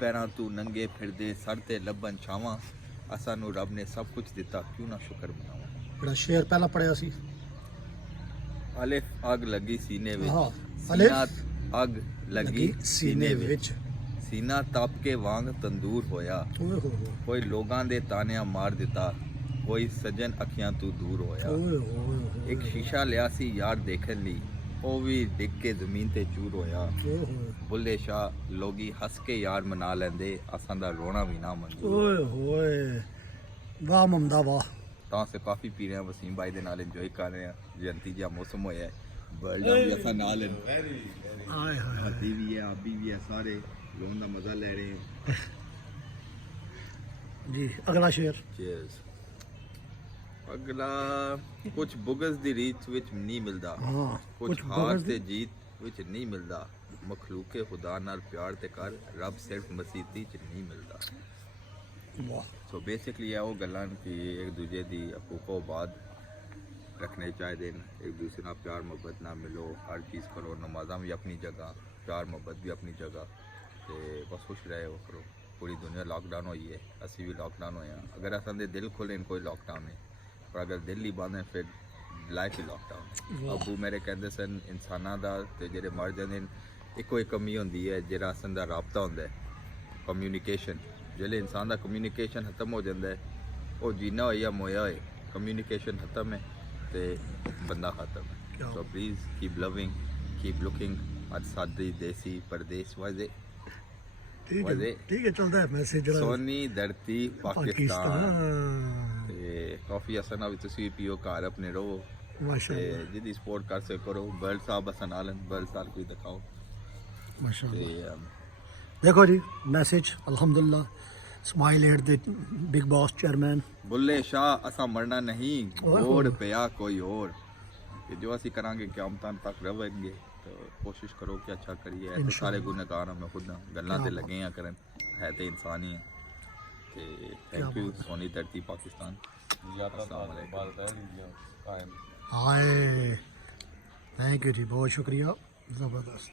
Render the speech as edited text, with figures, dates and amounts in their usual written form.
ਪੈਰਾਂ ਤੂੰ ਨੰਗੇ ਫਿਰਦੇ ਸੜ ਤੇ ਲੱਭਣ ਛਾਵਾਂ ਸਾਨੂੰ ਰੱਬ ਨੇ ਸਭ ਕੁਝ ਦਿੱਤਾ ਕਿਉਂ ਨਾ ਸ਼ੁਕਰ ਮਨਾਵਾਂ। ਜਿਹੜਾ ਸ਼ੇਰ ਪਹਿਲਾਂ ਪੜਿਆ ਸੀ, ਅਲਿਫ ਅੱਗ ਲੱਗੀ ਸੀਨੇ ਵਿੱਚ, ਹਾਂ, ਸੀਨਾ ਅੱਗ ਲੱਗੀ ਸੀਨੇ ਵਿੱਚ, ਵਿੱਚ। ਸੀਨਾ ਤਪ ਕੇ ਵਾਂਗ ਤੰਦੂਰ ਹੋਇਆ, ਓਏ ਹੋਏ ਕੋਈ ਲੋਕਾਂ ਦੇ ਤਾਨਿਆਂ ਮਾਰ ਦਿੱਤਾ, ਕੋਈ ਸੱਜਣ ਅੱਖੀਆਂ ਤੋਂ ਦੂਰ ਹੋਇਆ। ਹੋਏ ਹੋਏ ਇੱਕ ਸ਼ੀਸ਼ਾ ਲਿਆ ਸੀ ਯਾਰ ਦੇਖਣ ਲਈ, ਉਹ ਵੀ ਡਿੱਗ ਕੇ ਜ਼ਮੀਨ ਤੇ ਚੂਰ ਹੋਇਆ। ਹੋਏ ਬੁੱਲੇ ਸ਼ਾਹ ਲੋਗੀ ਹੱਸ ਕੇ ਯਾਰ ਮਨਾ ਲੈਂਦੇ, ਅਸਾਂ ਦਾ ਰੋਣਾ ਵੀ ਨਾ ਮਨਜ਼ੂਰ। ਓਏ ਹੋਏ, ਵਾਹ ਮਮਦਾ ਵਾਹ। ਤਾਂ ਸੇ ਕਾਫੀ ਪੀ ਰਹੇ ਹਾਂ, ਵਸੀਮ ਭਾਈ ਦੇ ਨਾਲ ਇੰਜੋਏ ਕਰ ਰਹੇ ਹਾਂ। ਜਯੰਤੀ ਜਿਹਾ ਮੌਸਮ ਹੋਇਆ ਹੈ, ਵਰਲਡ ਵੀ ਅਸਾਂ ਨਾਲ ਹੈ, ਆਏ ਹਾਏ ਹੱਦੀ ਵੀ ਹੈ, ਆਬੀ ਵੀ ਹੈ, ਸਾਰੇ ਲੋਨ ਦਾ ਮਜ਼ਾ ਲੈ ਰਹੇ ਹਾਂ। ਜੀ। ਅਗਲਾ ਸ਼ੇਰ। ਚੀਅਰਸ। ਅਗਲਾ ਕੁਝ ਬੁਗਜ਼ ਦੀ ਰੀਤ ਵਿੱਚ ਨਹੀਂ ਮਿਲਦਾ, ਹਾਂ, ਕੁਝ ਹਾਰ ਤੇ ਜੀਤ ਵਿੱਚ ਨਹੀਂ ਮਿਲਦਾ, ਮਖਲੂਕੇ ਖੁਦਾ ਨਾਲ ਪਿਆਰ ਤੇ ਕਰ, ਰੱਬ ਸਿਰਫ ਮਸੀਤੀ ਚ ਨਹੀਂ ਮਿਲਦਾ। ਵਾਹ। ਸੋ ਬੇਸਿਕਲੀ ਇਹ ਉਹ ਗੱਲਾਂ ਕਿ ਇੱਕ ਦੂਜੇ ਦੀ ਹਕੂਕੋ ਬਾਦ ਰੱਖਣੇ ਚਾਹੀਦੇ ਨੇ, ਇੱਕ ਦੂਸਰੇ ਨਾਲ ਪਿਆਰ ਮੁਹੱਬਤ ਨਾਲ ਮਿਲੋ, ਹਰ ਚੀਜ਼ ਕਰੋ, ਨਮਾਜ਼ਾਂ ਵੀ ਆਪਣੀ ਜਗ੍ਹਾ, ਪਿਆਰ ਮੁਹੱਬਤ ਵੀ ਆਪਣੀ ਜਗ੍ਹਾ, ਤੇ ਬਸ ਖੁਸ਼ ਰਹੇ ਹੋ ਕਰੋ। ਪੂਰੀ ਦੁਨੀਆ ਲਾਕਡਾਊਨ ਹੋਈ ਹੈ, ਅਸੀਂ ਵੀ ਲਾਕਡਾਊਨ ਹੋਏ ਹਾਂ। ਅਗਰ ਅਸਾਂ ਦੇ ਦਿਲ ਖੁੱਲੇ ਕੋਈ ਲਾਕਡਾਊਨ ਨਹੀਂ, ਪਰ ਅਗਰ ਦਿਲ ਹੀ ਬੰਦ ਹੈ ਫਿਰ ਲਾਈਫ ਹੀ ਲਾਕਡਾਊਨ। ਅੱਬੂ ਮੇਰੇ ਕਹਿੰਦੇ ਸਨ ਇਨਸਾਨਾਂ ਦਾ ਤੇ ਜਿਹੜੇ ਮਰ ਜਾਂਦੇ ਨੇ ਇੱਕੋ ਇੱਕ ਕਮੀ ਹੁੰਦੀ ਹੈ, ਜਿਹੜਾ ਅਸਾਂ ਦਾ ਰਾਬਤਾ ਹੁੰਦਾ ਹੈ, ਕਮਿਊਨੀਕੇਸ਼ਨ। ਜਿਹੜੇ ਇਨਸਾਨ ਦਾ ਕਮਿਊਨੀਕੇਸ਼ਨ ਖਤਮ ਹੋ ਜਾਂਦਾ ਹੈ, ਉਹ ਜੀਣਾ ਹੋਏ ਜਾਂ ਮੋਇਆ ਹੋਏ, ਕਮਿਊਨੀਕੇਸ਼ਨ ਖਤਮ ਹੈ ਤੇ ਬੰਦਾ ਖਤਮ ਹੈ। So please keep loving, keep looking at ਸਾਡੀ ਦੇਸੀ ਪਰਦੇਸ ਵਾਜੇ ਠੀਕ ਹੈ ਚੱਲਦਾ ਹੈ ਮੈਸੇਜ ਜਿਹੜਾ ਸੋਨੀ ਧਰਤੀ ਪਾਕਿਸਤਾਨ। ਤੇ ਕਾਫੀ ਅਸਾਂ ਨਾਲ ਵੀ ਤੁਸੀਂ ਵੀ ਪੀਓ, ਘਰ ਆਪਣੇ ਰਹੋ, ਮਾਸ਼ਾਅੱਲਾ, ਜਿਹਦੀ ਸਪੋਰਟ ਕਰ ਸਕੇ ਕਰੋ। ਬਰਲ ਸਾਹਿਬ ਅਸਾਂ ਨਾਲ ਬਰਲ ਸਾਹਿਬ ਕੋਈ ਦਿਖਾਓ। ਮਾਸ਼ਾਅੱਲਾ। ਦੇਖੋ ਜੀ ਮੈਸੇਜ ਅਲਹਮਦੁਲਿਲਾ ਸਮਾਈਲ ਏਡ ਦੇ ਬਿਗ ਬॉस ਚੇਅਰਮੈਨ ਬੁੱਲੇ ਸ਼ਾਹ ਅਸਾਂ ਮਰਨਾ ਨਹੀਂ, ਗੋੜ ਪਿਆ ਕੋਈ ਹੋਰ, ਕਿ ਜੋ ਅਸੀਂ ਕਰਾਂਗੇ ਕਿਆਮਤਾਂ ਤੱਕ ਰਵਾਂਗੇ। तो कोशिश करो कि अच्छा करिए। तो सारे गुनहगार मैं खुद गल्लां ते लगे हैं करन, है तो इंसान ही है। तो थैंक यू सोनी धरती पाकिस्तान। हाय थैंक यू जी, बहुत शुक्रिया, ज़बरदस्त।